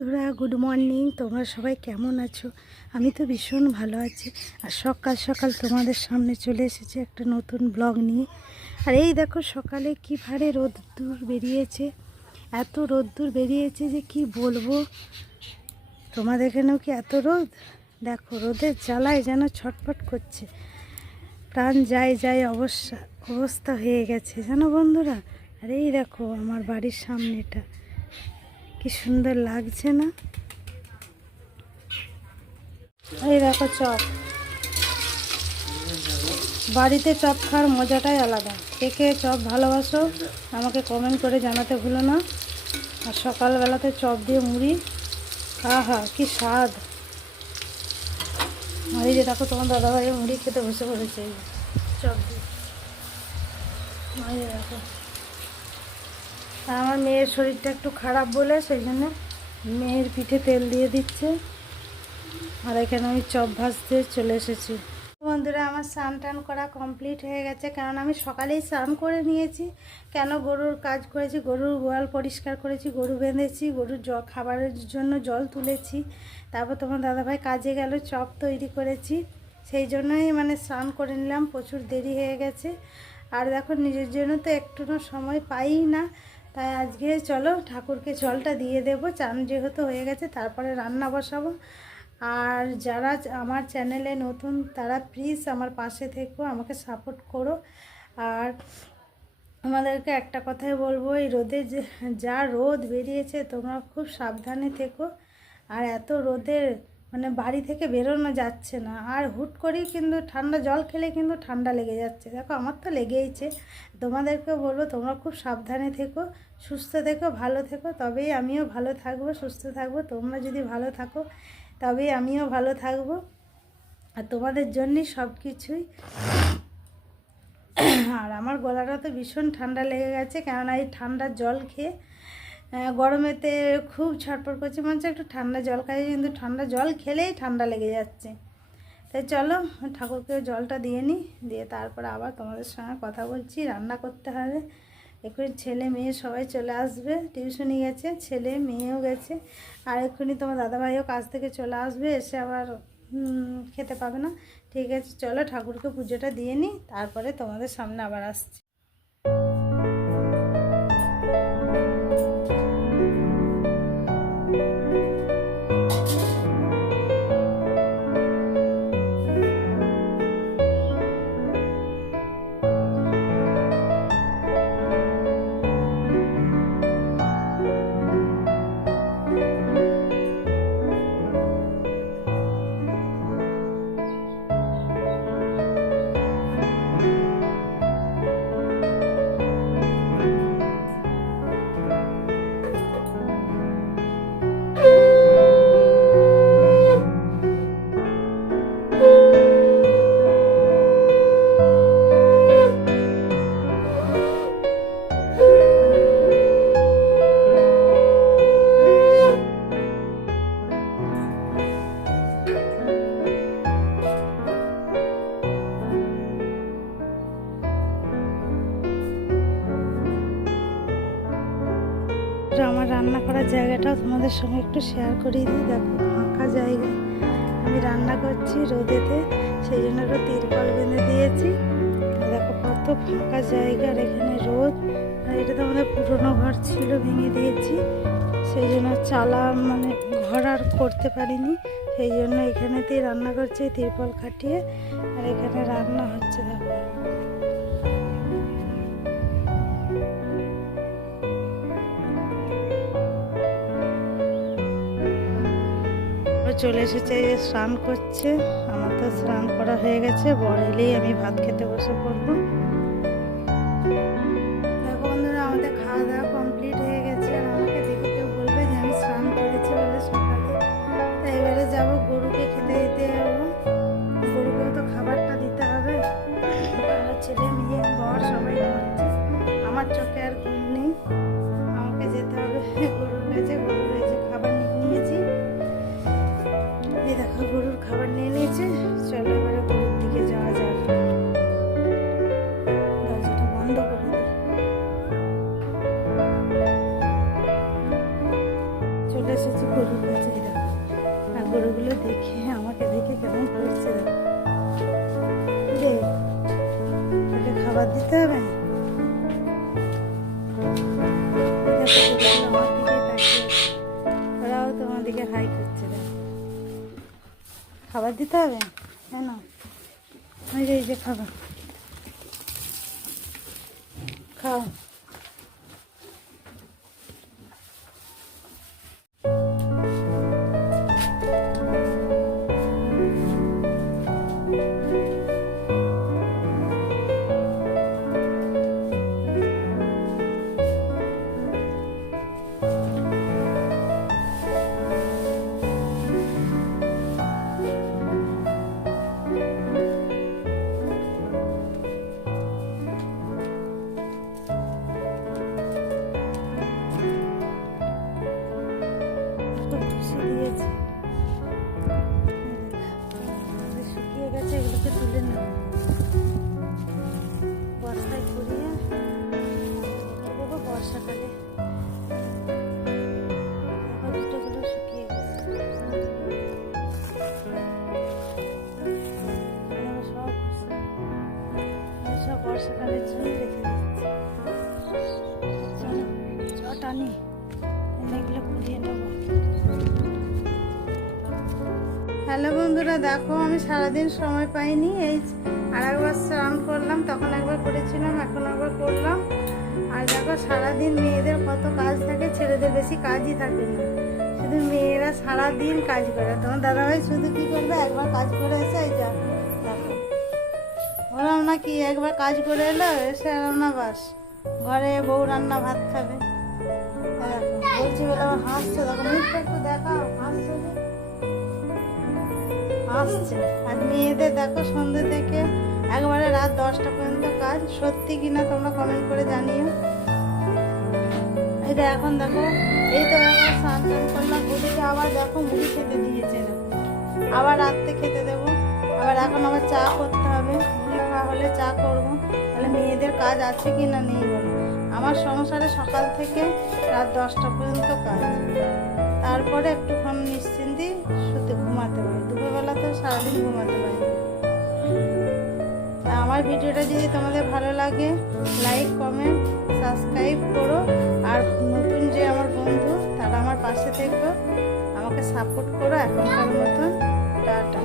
তোরা good morning. তোমরা সবাই কেমন আছো? আমি তো ভীষণ ভালো আছি। আর সকাল সকাল তোমাদের সামনে চলে এসেছে একটা নতুন ব্লগ নিয়ে। আর এই দেখো সকালে কী ভারে রোদ্দুর বেরিয়েছে, এত রোদ্দুর বেরিয়েছে যে কি বলবো। তোমাদের এখানেও কি এত রোদ? দেখো রোদের জ্বালায় যেন ছটফট করছে, প্রাণ যায় যায় অবস্থা হয়ে গেছে জানো বন্ধুরা। আর এই দেখো আমার বাড়ির সামনেটা কি সুন্দর লাগছে না? এই দেখো চপ, বাড়িতে চপ খাওয়ার মজাটাই আলাদা। কে কে চপ ভালোবাসো আমাকে কমেন্ট করে জানাতে ভুলো না। আর সকালবেলাতে চপ দিয়ে মুড়ি, হা কি স্বাদ। এই যে দেখো তোমার দাদাভাই মুড়ি খেতে বসে পড়েছে এই চপ দিয়ে। এই যে দেখো, আর আমার মেয়ের শরীরটা একটু খারাপ বলে সেই জন্য মেয়ের পিঠে তেল দিয়ে দিচ্ছে। আর এখানে আমি চপ ভাজতে চলে এসেছি। বন্ধুরা আমার স্নান টান করা কমপ্লিট হয়ে গেছে, কারণ আমি সকালেই স্নান করে নিয়েছি। কেন, গরুর কাজ করেছি, গরুর গোয়াল পরিষ্কার করেছি, গরু বেঁধেছি, গরুর খাবারের জন্য জল তুলেছি। তারপর তোমার দাদাভাই কাজে গেল, চপ তৈরি করেছি, সেই জন্যই স্নান করে নিলাম। প্রচুর দেরি হয়ে গেছে। আর দেখো নিজের জন্য তো একটুও সময় পাই না, তাই আজকে চলো ঠাকুরকে জলটা দিয়ে দেবো। চান যেহেতু হয়ে গেছে, তারপরে রান্না বসাবো। আর যারা আমার চ্যানেলে নতুন তারা প্লিজ আমার পাশে থেকো, আমাকে সাপোর্ট করো। আর আমাদেরকে একটা কথাই বলবো, এই রোদে যা রোদ বেরিয়েছে তোমরা খুব সাবধানে থেকো। আর এত রোদের বাড়ি থেকে বেরোনো যাচ্ছে না। আর হুট করেই কিন্তু ঠান্ডা জল খেলে কিন্তু ঠান্ডা লেগে যাচ্ছে। দেখো আমার তো লেগেইছে। তোমাদেরকেও বলবো তোমরা খুব সাবধানে থেকো, সুস্থ থেকো, ভালো থেকো, তবেই আমিও ভালো থাকবো, সুস্থ থাকবো। তোমরা যদি ভালো থাকো তবেই আমিও ভালো থাকবো। আর তোমাদের জন্যই সব কিছুই। আর আমার গলাটা তো ভীষণ ঠান্ডা লেগে গেছে, কেননা এই ঠান্ডার জল খেয়ে গরমেতে খুব ছটফট করছে, মনে হচ্ছে একটু ঠান্ডা জল খাই, কিন্তু ঠান্ডা জল খেলেই ঠান্ডা লেগে যাচ্ছে। তাই চলো ঠাকুরকে জলটা দিয়ে নিই, দিয়ে তারপরে আবার তোমাদের সঙ্গে কথা বলছি। রান্না করতে হবে এক্ষুনি, ছেলে মেয়ে সবাই চলে আসবে, টিউশনি গেছে, ছেলে মেয়েও গেছে। আর এক্ষুনি তোমার দাদাভাইও কাজ থেকে চলে আসবে, এসে আবার খেতে পাবে না। ঠিক আছে চলো ঠাকুরকে পুজোটা দিয়ে নিই, তারপরে তোমাদের সামনে আবার আসছি। আমার রান্না করার জায়গাটাও তোমাদের সঙ্গে একটু শেয়ার করিয়ে দিই। দেখো ফাঁকা জায়গা, আমি রান্না করছি রোদেতে, সেই জন্য একটু তিরপল বেঁধে দিয়েছি। দেখো কত ফাঁকা জায়গা, আর এখানে রোদ। আর এটা তো আমাদের পুরোনো ঘর ছিল, ভেঙে দিয়েছি, সেই জন্য চালা ঘর আর করতে পারিনি, সেই জন্য এখানেতেই রান্না করছি তিরপল খাটিয়ে। আর এখানে রান্না হচ্ছে দেখো। চলে এসেছে, স্নান করছে। আমার তো স্নান করা হয়ে গেছে, বর এলেই আমি ভাত খেতে বসে পড়বো। দেখো বন্ধুরা আমাদের খাওয়া দাওয়া কমপ্লিট হয়ে গেছে। আর আমাকে দেখে কেউ বলবে যে আমি স্নান করেছি বলে সকালে। তাই এবারে যাবো গরুকে খেতে দিতে যাবো, গরুকেও তো খাবারটা দিতে হবে। আর ছেলে মেয়ে বর সবাই খাচ্ছে, আমার চোখে আর ঘুম নেই, আমাকে যেতে হবে গরুর কাছে। গরুর এই যে খাবার নিয়েছি, এই দেখো গরুর খাবার নিয়ে নিয়েছে। চলো এবারে গরুর দিকে যাওয়া যাক। ঢুকেছে, এই দেখো। আর গরুগুলো দেখে আমাকে দেখে কেমন করছে দেখো। রে ওকে খাবার দিতে হবে। দেখো গরুগুলো আমার দিকে তাকিয়ে আছে, ওরাও তোমার দিকে হাই করছে দেখো। খাবার দিতে হবে, হ্যাঁ না, ওই যে এই যে খাবার খাও। দিয়েছে শুকিয়ে গেছে, এগুলোকে তুলে নেব, বস্তায় করিয়ে রেখে দেবো বর্ষাকালে। দুটোগুলো শুকিয়ে গেছে, সব বর্ষাকালের জন্য রেখে দিচ্ছি। চলো টানি এগুলো কুড়িয়ে নেবো। হ্যালো বন্ধুরা, দেখো আমি সারাদিন সময় পাইনি, এই আর একবার স্নান করলাম, তখন একবার করেছিলাম, এখন একবার করলাম। আর দেখো সারাদিন মেয়েদের কত কাজ থাকে, ছেলেদের বেশি কাজই থাকে না, শুধু মেয়েরা সারাদিন কাজ করে। তোমার দাদাভাই শুধু কী করবে, একবার কাজ করে এসে এই যা দেখো ওরাও না কি একবার কাজ করে এলো, এসে না বাস ঘরে বউ রান্না ভাত খাবে। দেখো বলছি বলে আমার হাসছে, দেখো মুখটা একটু দেখাও, হাসছে আসছে। আর মেয়েদের দেখো সন্ধ্যে থেকে একবারে রাত 10টা পর্যন্ত কাজ, সত্যি কিনা তোমরা কমেন্ট করে জানিও। এটা এখন দেখো এই তো আবার স্নান টান করলাম, ওদিকে আবার দেখো মুড়ি খেতে দিয়েছে না, আবার রাত্রে খেতে দেবো, আবার এখন আবার চা করতে হবে, মুড়ি খাওয়া হলে চা করবো। তাহলে মেয়েদের কাজ আছে কি না নেই বলো। আমার সংসারে সকাল থেকে রাত 10টা পর্যন্ত কাজ, তারপরে একটুক্ষণ নিশ্চিন্তি শুতে ঘুমাতে পারি, দুপুরবেলা তো সারাদিন ঘুমাতে পারি। আমার ভিডিওটা যদি তোমাদের ভালো লাগে লাইক কমেন্ট সাবস্ক্রাইব করো, আর নতুন যে আমার বন্ধু তারা আমার পাশে থেকো, আমাকে সাপোর্ট করো। এখনকার মতন টাটা।